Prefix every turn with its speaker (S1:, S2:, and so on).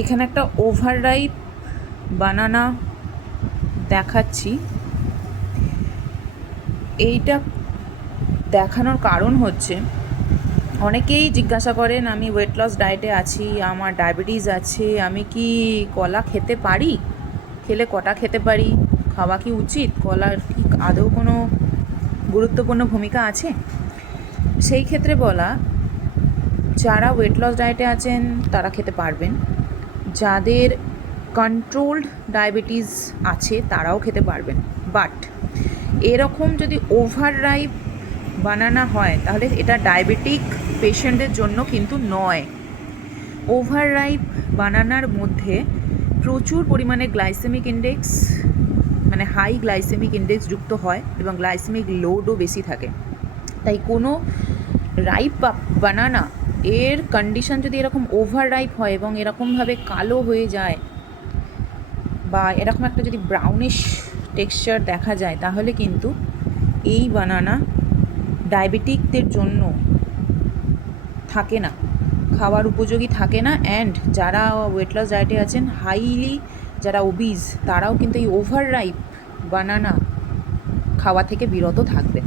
S1: এখানে একটা over ripe বানানা দেখাচ্ছি। এইটা দেখানোর কারণ হচ্ছে, অনেকেই জিজ্ঞাসা করেন, আমি ওয়েট লস ডায়েটে আছি, আমার ডায়াবেটিস আছে, আমি কি কলা খেতে পারি? খেলে কটা খেতে পারি? খাওয়া কি উচিত? কলার কি আদৌ কোনো গুরুত্বপূর্ণ ভূমিকা আছে? সেই ক্ষেত্রে বলা, যারা ওয়েট লস ডায়েটে আছেন, তারা খেতে পারবেন। যাদের কন্ট্রোলড ডায়াবেটিস আছে, তারাও খেতে পারবেন। বাট এরকম যদি ওভার রাইপ বানানা হয়, তাহলে এটা ডায়াবেটিক পেশেন্টের জন্য কিন্তু নয়। ওভার রাইপ বানানার মধ্যে প্রচুর পরিমাণে গ্লাইসেমিক ইন্ডেক্স মানে হাই গ্লাইসেমিক ইন্ডেক্স যুক্ত হয় এবং গ্লাইসেমিক লোডও বেশি থাকে। তাই কোনো রাইপ বানানা এর কন্ডিশন যদি এরকম ওভার রাইপ হয় এবং এরকমভাবে কালো হয়ে যায় বা এরকম একটা যদি ব্রাউনিশ টেক্সচার দেখা যায়, তাহলে কিন্তু এই বানানা ডায়াবেটিকদের জন্য থাকে না। খাওয়ার উপযোগী থাকে না অ্যান্ড যারা ওয়েট লস ডায়েটে আছেন হাইলি যারা ওবিজ তারাও কিন্তু এই ওভার রাইপ বানানা খাওয়া থেকে বিরত থাকবেন।